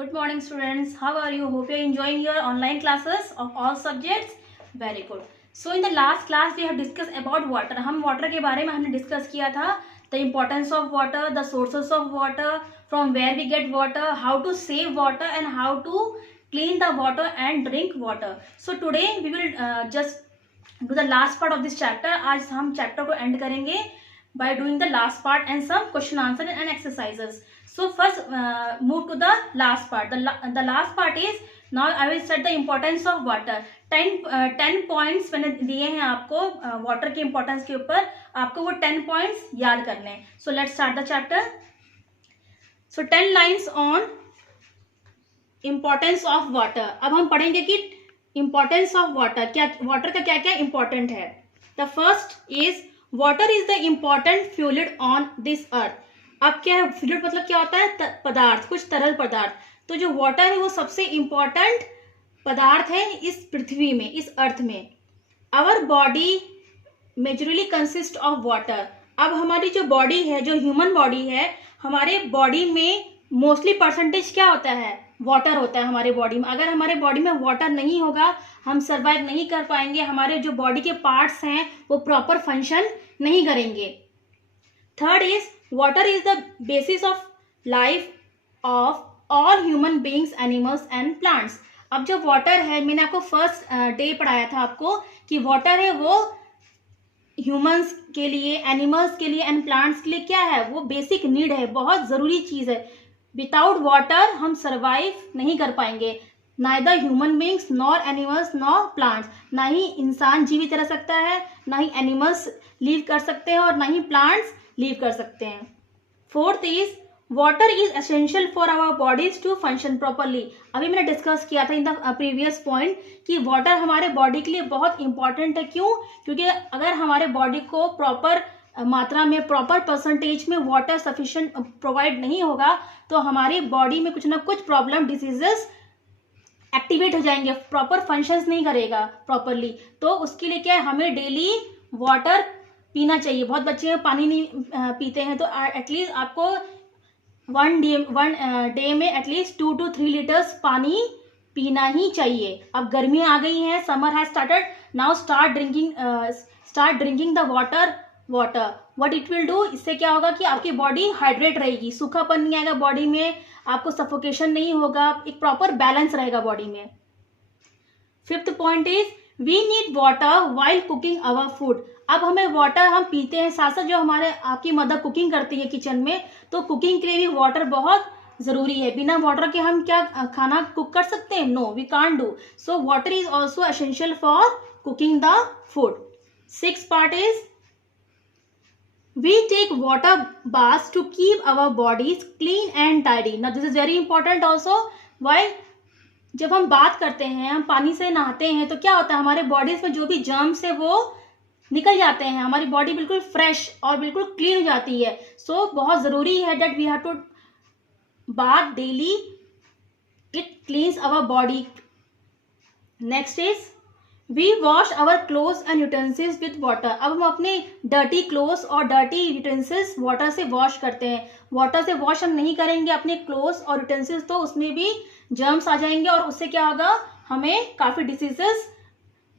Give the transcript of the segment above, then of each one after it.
Good morning, students. How are you? Hope you are enjoying your online classes of all subjects. Very good. So in the last class we have discussed about water. हम water के बारे में हमने discuss किया था. The importance of water, the sources of water, from where we get water, how to save water, and how to clean the water and drink water. So today we will just do the last part of this chapter. आज हम chapter को end करेंगे by doing the last part and some question answer and exercises. So first move to the last part. The last part is now I will set the importance of water. 10 points मैंने दिए हैं आपको water के importance के ऊपर. आपको वो 10 points याद करने हैं. So let's start the chapter. So 10 lines on importance of water. अब हम पढ़ेंगे कि importance of water क्या water का क्या क्या important है. The first is water is the important fluid on this earth. अब क्या है फ्लूइड मतलब क्या होता है पदार्थ, कुछ तरल पदार्थ. तो जो वाटर है वो सबसे इंपॉर्टेंट पदार्थ है इस पृथ्वी में, इस अर्थ में. Our body majorly consist of water. अब हमारी जो बॉडी है, जो ह्यूमन बॉडी है, हमारे बॉडी में मोस्टली परसेंटेज क्या होता है, वाटर होता है हमारे बॉडी में. अगर हमारे बॉडी में वाटर नहीं होगा हम सर्वाइव नहीं कर पाएंगे, हमारे जो बॉडी के पार्ट्स हैं वो प्रॉपर फंक्शन नहीं करेंगे. Third is water is the basis of life of all human beings, animals and plants. अब जो water है, मैंने आपको फर्स्ट डे पढ़ाया था आपको कि water है वो humans के लिए, animals के लिए and plants के लिए क्या है, वो basic need है, बहुत ज़रूरी चीज़ है. Without water हम survive नहीं कर पाएंगे. Neither human beings nor animals nor plants. ना ही इंसान जीवित रह सकता है, ना ही animals live कर सकते हैं और ना ही plants लीव कर सकते हैं. Fourth is water is essential for our bodies to function properly. अभी मैंने डिस्कस किया था इन द प्रीवियस पॉइंट कि वाटर हमारे बॉडी के लिए बहुत इंपॉर्टेंट है. क्यों? क्योंकि अगर हमारे बॉडी को प्रॉपर मात्रा में, प्रॉपर परसेंटेज में वाटर सफिशिएंट प्रोवाइड नहीं होगा तो हमारी बॉडी में कुछ ना कुछ प्रॉब्लम, डिसीजेस एक्टिवेट हो जाएंगे, प्रॉपर फंक्शंस नहीं करेगा प्रॉपरली. तो उसके लिए क्या है, हमें डेली वाटर पीना चाहिए. बहुत बच्चे पानी नहीं पीते हैं, तो एटलीस्ट आपको वन डे में एटलीस्ट 2 to 3 लीटर्स पानी पीना ही चाहिए. अब गर्मियाँ आ गई हैं, summer has started, now start drinking the water. What it will do, इससे क्या होगा कि आपकी बॉडी हाइड्रेट रहेगी, सूखापन नहीं आएगा बॉडी में, आपको सफोकेशन नहीं होगा, एक प्रॉपर बैलेंस रहेगा बॉडी में. Fifth point is we need water while cooking our food. अब हमें वाटर हम पीते हैं, साथ साथ जो हमारे आपकी मदर कुकिंग करती है किचन में, तो कुकिंग के लिए भी वाटर बहुत ज़रूरी है. बिना वाटर के हम क्या खाना कुक कर सकते हैं? No, we can't do. So water is also essential for cooking the food. Six part is we take water bath to keep our bodies clean and tidy. Now this is very important also. Why? जब हम बात करते हैं, हम पानी से नहाते हैं, तो क्या होता है, हमारे बॉडीज में जो भी जर्म्स है वो निकल जाते हैं, हमारी बॉडी बिल्कुल फ्रेश और बिल्कुल क्लीन हो जाती है. सो बहुत ज़रूरी है that we have to bath daily, it cleans our body. Next is we wash our clothes and utensils with water. अब हम अपने डर्टी क्लोथ्स और डर्टी यूटेंसिल्स वाटर से वॉश करते हैं. वाटर से वॉश हम नहीं करेंगे अपने क्लोथ्स और यूटेंसिल्स तो उसमें भी जर्म्स आ जाएंगे और उससे क्या होगा, हमें काफ़ी डिसीजेस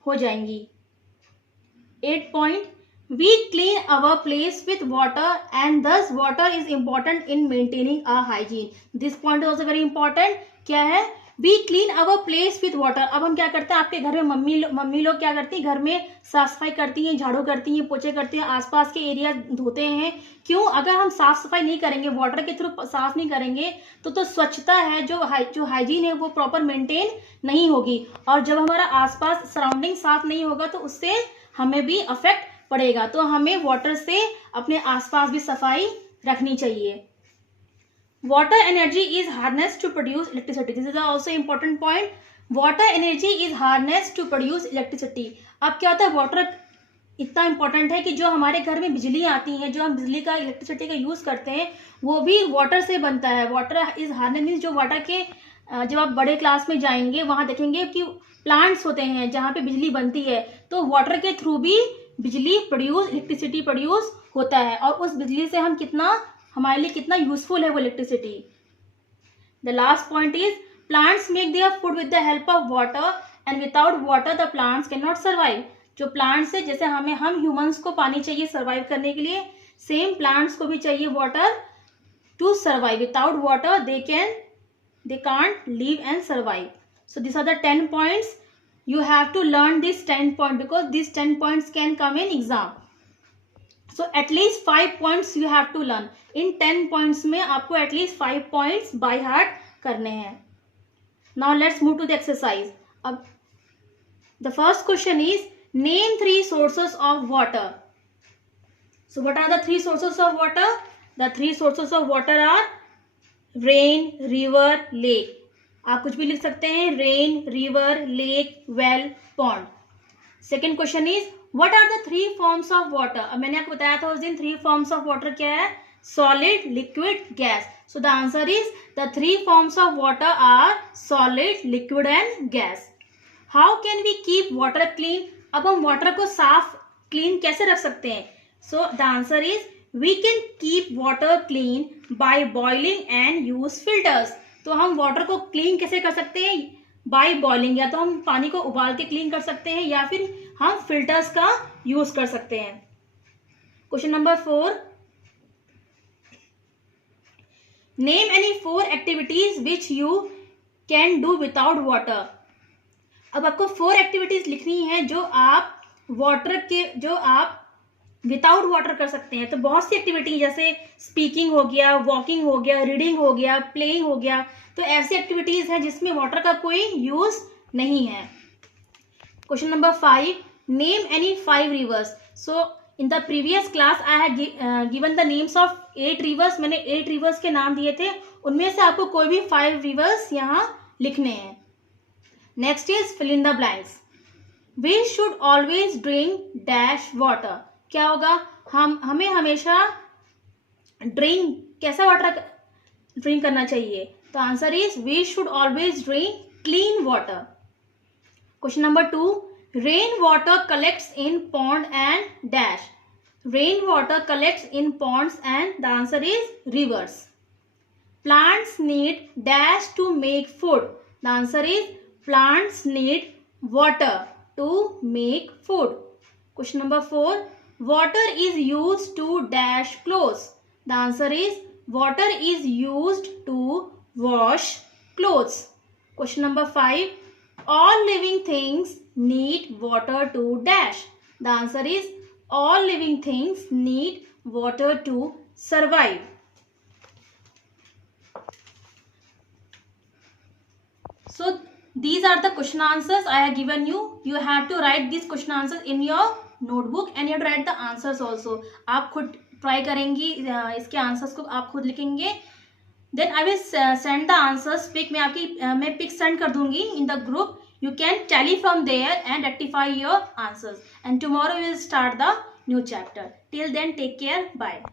हो जाएंगी. 8th point, we clean our place with water and thus water is important in maintaining our hygiene. This point is also very important. क्या है? We clean our place with water. अब हम क्या करते हैं, आपके घर में मम्मी लोग क्या करती हैं, घर में साफ सफाई करती हैं, झाड़ू करती हैं, पोछे करती हैं, आसपास के एरिया धोते हैं. क्यों? अगर हम साफ सफाई नहीं करेंगे, वाटर के थ्रू साफ नहीं करेंगे तो स्वच्छता है, जो हाइजीन है वो प्रॉपर मेंटेन नहीं होगी. और जब हमारा आसपास सराउंडिंग साफ नहीं होगा तो उससे हमें भी अफेक्ट पड़ेगा. तो हमें वाटर से अपने आसपास भी सफाई रखनी चाहिए. Water energy is harness to produce electricity. This is also important point. Water energy is harness to produce electricity. अब क्या होता है, वाटर इतना इंपॉर्टेंट है कि जो हमारे घर में बिजली आती है, जो हम बिजली का, इलेक्ट्रिसिटी का यूज़ करते हैं, वो भी वाटर से बनता है. वाटर इज हार्नेस मीन्स जो वाटर के, जब आप बड़े क्लास में जाएंगे वहाँ देखेंगे कि प्लांट्स होते हैं जहाँ पे बिजली बनती है, तो वाटर के थ्रू भी बिजली इलेक्ट्रिसिटी प्रोड्यूस होता है. और उस बिजली से हम हमारे लिए कितना यूजफुल है वो electricity. The last point is plants make their food with the help of water and without water the plants cannot survive. जो plants है, जैसे हम humans को पानी चाहिए survive करने के लिए, same plants को भी चाहिए water to survive. Without water they can't live and survive. So these are the 10 points. You have to learn this 10 points because these 10 points can come in exam. So at least 5 points you have to learn. In 10 points में आपको at least 5 points by heart करने हैं. Now let's move to the exercise. अब the first question is name 3 sources of water. So what are the 3 sources of water? The 3 sources of water are rain, river, lake. आप कुछ भी लिख सकते हैं, rain, river, lake, well, pond. Second question is what are the 3 forms of water? अब मैंने आपको बताया था उस दिन 3 forms of water क्या है, solid, liquid, gas. So the answer is the 3 forms of water are solid, liquid and gas. How can we keep water clean? अब हम water को साफ clean कैसे रख सकते हैं? So the answer is we can keep water clean by boiling and use filters. तो हम water को clean कैसे कर सकते हैं? by boiling. या तो हम पानी को उबाल के clean कर सकते हैं या फिर हम filters का use कर सकते हैं. Question number 4. Name any 4 activities which you can do without water. अब आपको 4 activities लिखनी है जो आप विदाउट वाटर कर सकते हैं. तो बहुत सी एक्टिविटी जैसे स्पीकिंग हो गया, वॉकिंग हो गया, रीडिंग हो गया, प्लेइंग हो गया. तो ऐसी एक्टिविटीज हैं जिसमें वाटर का कोई यूज नहीं है. Question number 5. Name any 5 reverse. So in the previous class I have given the names of 8 reverse. मैंने 8 रिवर्स के नाम दिए थे, उनमें से आपको कोई भी 5 रिवर्स यहाँ लिखने हैं. Next is fill in the blanks. We should always drink dash water. क्या होगा, हमें हमेशा कैसा वाटर ड्रिंक करना चाहिए. तो answer is we should always drink clean water. Question number 2. Rain water collects in pond and dash. Rain water collects in ponds and the answer is rivers. Plants need dash to make food. The answer is plants need water to make food. Question number 4. Water is used to dash clothes. The answer is water is used to wash clothes. Question number 5. All living things need water to dash. The answer is all living things need water to survive. So these are the question answers I have given you. You have to write these question answers in your notebook and you have to write the answers also. आप खुद try करेंगी, इसके answers को आप खुद लिखेंगे. Then I will send the answers pic. मैं pic send कर दूंगी in the group. You can tally from there and rectify your answers. And tomorrow we will start the new chapter. Till then, take care. Bye.